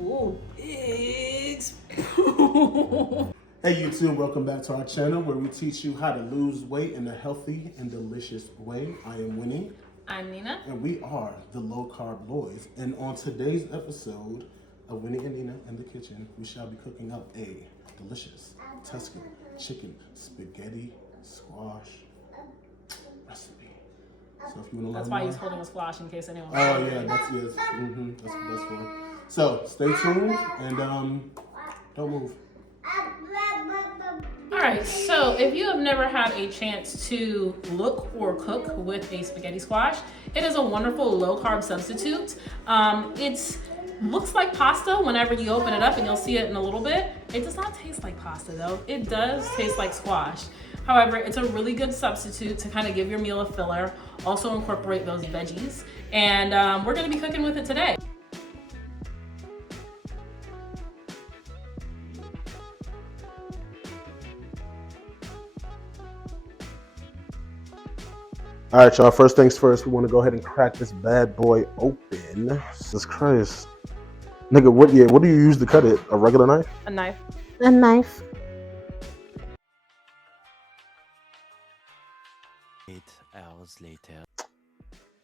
Ooh, pigs. Hey YouTube, welcome back to our channel where we teach you how to lose weight in a healthy and delicious way. I am Winnie. I'm Nina. And we are the Low Carb Lloyds. And on today's episode of Winnie and Nina in the kitchen, we shall be cooking up a delicious Tuscan chicken spaghetti squash recipe. So if you want to That's learn why more, he's holding a squash in case anyone. oh yeah, that's yes. That's what that's for. So stay tuned and don't move. Alright, so if you have never had a chance to look or cook with a spaghetti squash, it is a wonderful low-carb substitute. It looks like pasta whenever you open it up, and you'll see it in a little bit. It does not taste like pasta though. It does taste like squash. However, it's a really good substitute to kind of give your meal a filler, also incorporate those veggies, and we're gonna be cooking with it today. All right, y'all. First things first, we want to go ahead and crack this bad boy open. Jesus Christ, nigga, what do you use to cut it? A regular knife? A knife. A knife. 8 hours later.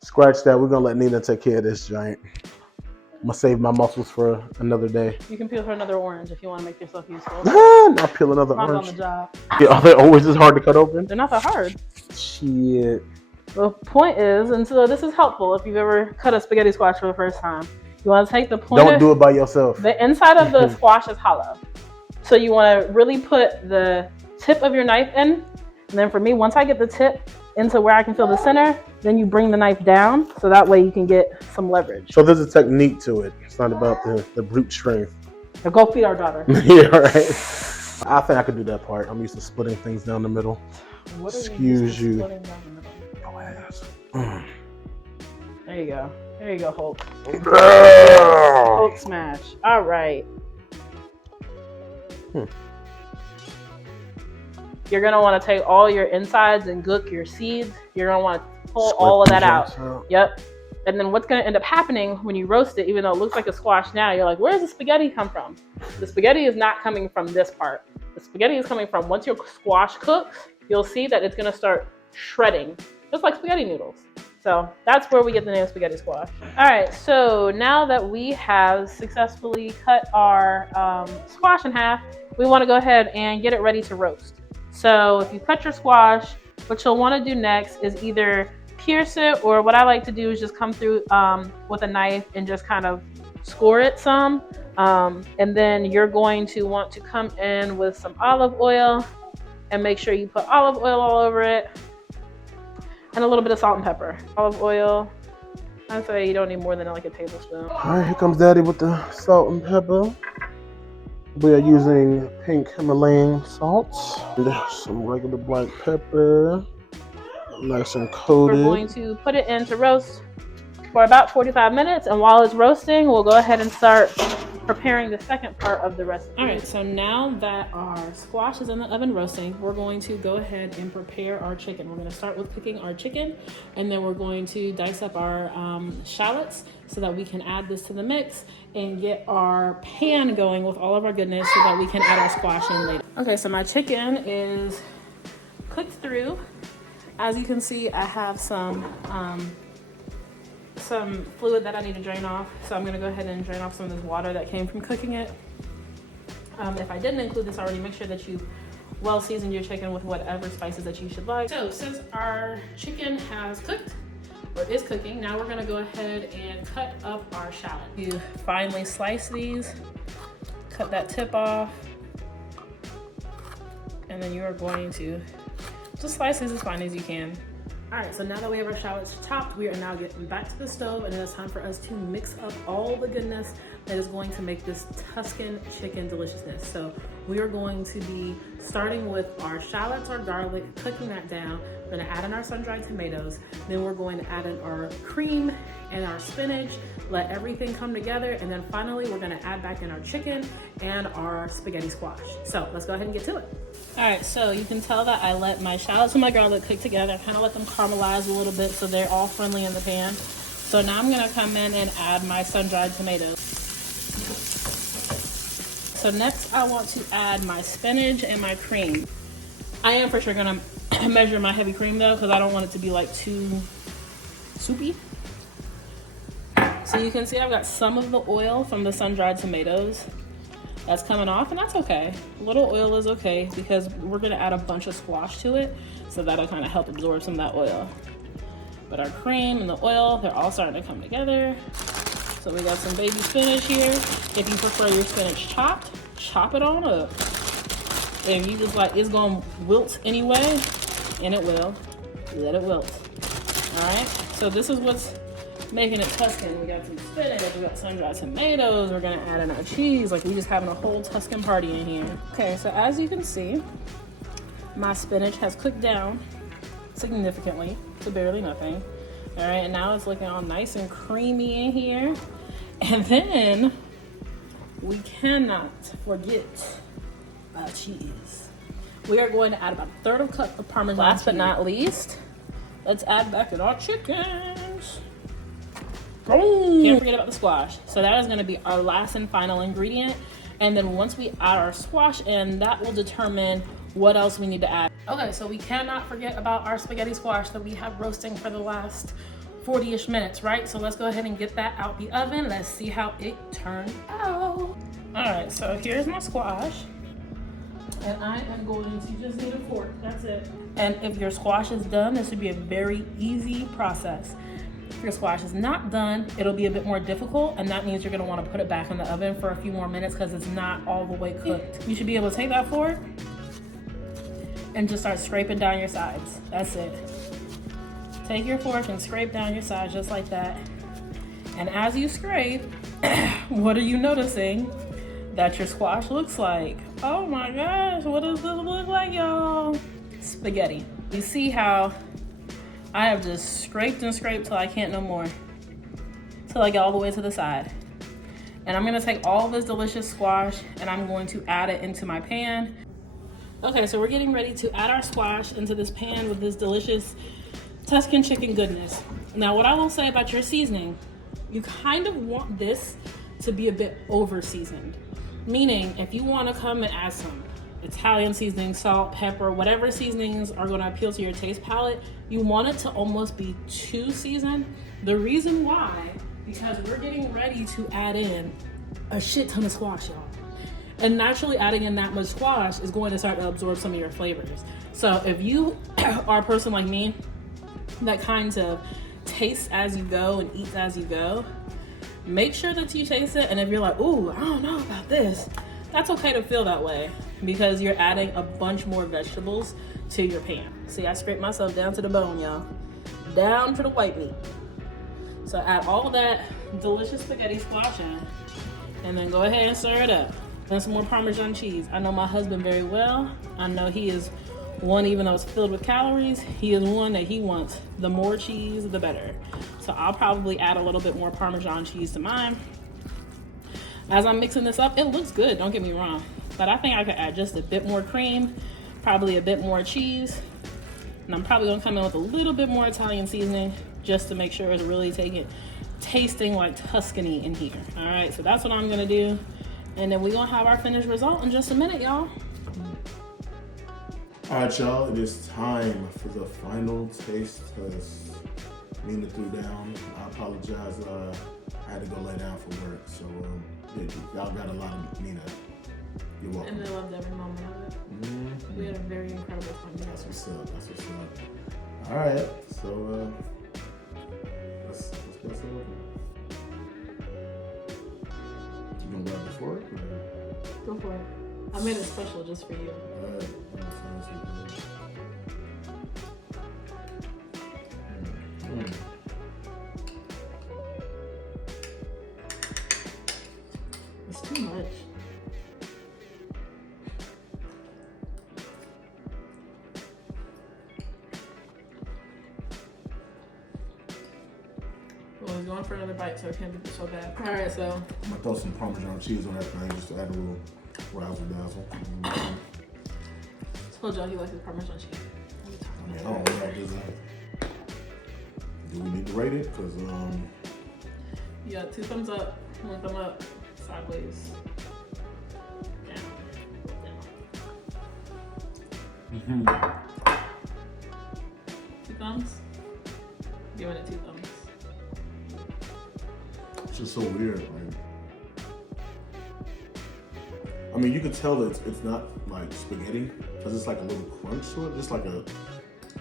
Scratch that. We're gonna let Nina take care of this giant. I'm gonna save my muscles for another day. You can peel for another orange if you want to make yourself useful. Not peel another Mom's orange. on the job. Yeah, are they always as hard to cut open? They're not that hard. Shit. The point is, and so this is helpful if you've ever cut a spaghetti squash for the first time. You want to take the pointer. Don't do it by yourself. The inside of the squash is hollow. So you want to really put the tip of your knife in. And then for me, once I get the tip into where I can feel the center, then you bring the knife down. So that way you can get some leverage. So there's a technique to it. It's not about the brute strength. Now go feed our daughter. Yeah, right. I think I could do that part. I'm used to splitting things down the middle. What are Excuse you. splitting down the middle? Oh, ass. There you go. There you go, Hulk. Hulk smash. All right. You're going to want to take all your insides and gook your seeds. You're going to want to pull all of that out. Yep. And then what's going to end up happening when you roast it, even though it looks like a squash now, you're like, where does the spaghetti come from? The spaghetti is not coming from this part. The spaghetti is coming from, once your squash cooks, you'll see that it's going to start shredding, just like spaghetti noodles. So that's where we get the name spaghetti squash. All right, so now that we have successfully cut our squash in half, we want to go ahead and get it ready to roast. So if you cut your squash, what you'll want to do next is either pierce it, or what I like to do is just come through with a knife and just kind of score it some. And then you're going to want to come in with some olive oil and make sure you put olive oil all over it and a little bit of salt and pepper. Olive oil, I'd say you don't need more than like a tablespoon. All right, here comes Daddy with the salt and pepper. We are using pink Himalayan salt and some regular black pepper. Nice and coated. We're going to put it in to roast for about 45 minutes, and while it's roasting, we'll go ahead and start preparing the second part of the recipe. All right, so now that our squash is in the oven roasting, we're going to go ahead and prepare our chicken. We're going to start with cooking our chicken, and then we're going to dice up our shallots so that we can add this to the mix and get our pan going with all of our goodness so that we can add our squash in later. Okay, so my chicken is cooked through. As you can see, I have some fluid that I need to drain off. So I'm gonna go ahead and drain off some of this water that came from cooking it. If I didn't include this already, make sure that you well seasoned your chicken with whatever spices that you should like. So since our chicken has cooked, or is cooking, now we're gonna go ahead and cut up our shallot. You finely slice these, cut that tip off, and then you are going to just slice these as fine as you can. All right, so now that we have our shallots chopped, we are now getting back to the stove, and it is time for us to mix up all the goodness that is going to make this Tuscan chicken deliciousness. So we are going to be starting with our shallots, our garlic, cooking that down. We're gonna add in our sun-dried tomatoes. Then we're going to add in our cream and our spinach, let everything come together. And then finally, we're gonna add back in our chicken and our spaghetti squash. So let's go ahead and get to it. All right, so you can tell that I let my shallots and my garlic cook together. I kind of let them caramelize a little bit so they're all friendly in the pan. So now I'm gonna come in and add my sun-dried tomatoes. So next I want to add my spinach and my cream. I am for sure gonna measure my heavy cream though, because I don't want it to be like too soupy. So you can see I've got some of the oil from the sun-dried tomatoes that's coming off, and that's okay. A little oil is okay because we're gonna add a bunch of squash to it, so that'll kind of help absorb some of that oil. But our cream and the oil, they're all starting to come together. So we got some baby spinach here. If you prefer your spinach chopped, chop it on up. If you just like, it's gonna wilt anyway, and it will, let it wilt. All right, so this is what's making it Tuscan. We got some spinach, we got sun-dried tomatoes, we're gonna add in our cheese. Like, we just having a whole Tuscan party in here. Okay, so as you can see, my spinach has cooked down significantly to barely nothing. All right, and now it's looking all nice and creamy in here. And then we cannot forget cheese. We are going to add about a third of a cup of Parmesan. Last but not least, let's add back in our chickens. Can't forget about the squash. So that is going to be our last and final ingredient. And then once we add our squash in, that will determine what else we need to add. Okay, so we cannot forget about our spaghetti squash that we have roasting for the last 40-ish minutes, right? So let's go ahead and get that out the oven. Let's see how it turned out. All right, so here's my squash. And I am going to just need a fork, that's it. And if your squash is done, this should be a very easy process. If your squash is not done, it'll be a bit more difficult, and that means you're gonna wanna put it back in the oven for a few more minutes because it's not all the way cooked. You should be able to take that fork and just start scraping down your sides. That's it. Take your fork and scrape down your sides just like that. And as you scrape, what are you noticing that your squash looks like? Oh my gosh, what does this look like, y'all? Spaghetti. You see how I have just scraped and scraped till I can't no more, till I get all the way to the side. And I'm gonna take all this delicious squash and I'm going to add it into my pan. Okay, so we're getting ready to add our squash into this pan with this delicious Tuscan chicken goodness. Now, what I will say about your seasoning, you kind of want this to be a bit over seasoned. Meaning, if you wanna come and add some Italian seasoning, salt, pepper, whatever seasonings are gonna appeal to your taste palette, you want it to almost be too seasoned. The reason why, because we're getting ready to add in a shit ton of squash, y'all. And naturally adding in that much squash is going to start to absorb some of your flavors. So if you are a person like me that kind of tastes as you go and eats as you go, make sure that you taste it. And if you're like, ooh, I don't know about this, that's okay to feel that way because you're adding a bunch more vegetables to your pan. See, I scraped myself down to the bone, y'all. Down to the white meat. So add all of that delicious spaghetti squash in, and then go ahead and stir it up. And some more Parmesan cheese. I know my husband very well. I know he is one, even though it's filled with calories, he is one that he wants the more cheese, the better. So I'll probably add a little bit more Parmesan cheese to mine. As I'm mixing this up, it looks good, don't get me wrong. But I think I could add just a bit more cream, probably a bit more cheese. And I'm probably gonna come in with a little bit more Italian seasoning just to make sure it's really tasting like Tuscany in here. All right, so that's what I'm gonna do. And then we're gonna have our finished result in just a minute, y'all. All right, y'all, it is time for the final taste test. Nina threw down. I apologize. I had to go lay down for work. So, y'all got a lot of Nina. You're welcome. And they loved every moment of it. Mm-hmm. We had a very incredible time together. That's what's up. That's what's up. All right, so let's get started. You gonna grab the fork? Go for it. I made it special just for you. All right. It's too much. Well, he's going for another bite, so it can't be so bad. All right, so I'm gonna throw some Parmesan cheese on that thing just to add a little razzle dazzle. Told y'all he likes his Parmesan cheese. I mean, I don't know. Do we need to rate it? Cause you got 2 thumbs up, 1 thumb up, sideways. Mm-hmm. 2 thumbs? Giving it 2 thumbs. It's just so weird. Like, I mean, you could tell that it's not like spaghetti because it's like a little crunch to it. Just like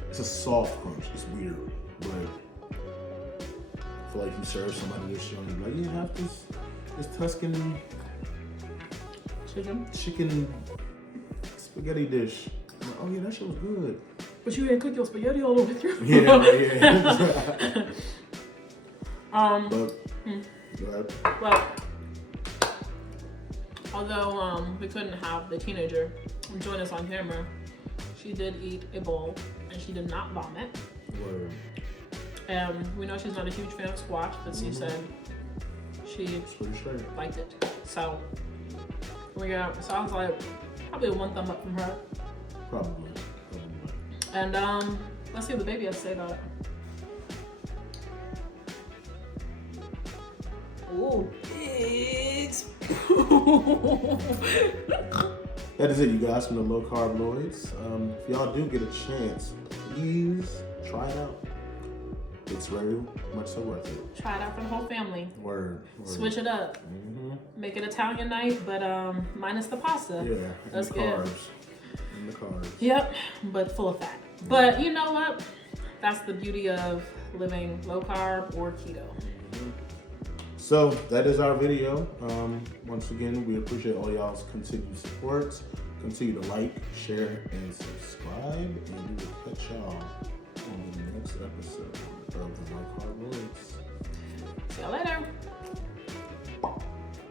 it's a soft crunch. It's weird, but I feel like you serve somebody this show and you're like, you have this Tuscan chicken spaghetti dish. Like, oh yeah, that shit was good. But you didn't cook your spaghetti all the way through. Yeah, yeah. But, go ahead. Well, although we couldn't have the teenager join us on camera, she did eat a bowl and she did not vomit. Word. We know she's not a huge fan of squash, but she said she liked it. So sounds like probably 1 thumb up from her. Probably. And let's see what the baby has to say about it. Ooh, big spoon. That is it, you guys, from the Low-carb Lloyds. If y'all do get a chance, please try it out. It's very much so worth it. Try it out for the whole family. Word. Switch it up. Mm-hmm. Make it Italian night, but minus the pasta. Yeah, that's good. And the carbs. Yep, but full of fat. Yeah. But you know what? That's the beauty of living low carb or keto. Mm-hmm. So that is our video. Once again, we appreciate all y'all's continued support. Continue to like, share, and subscribe, and we will catch y'all on the next episode of the Low-carb Lloyds.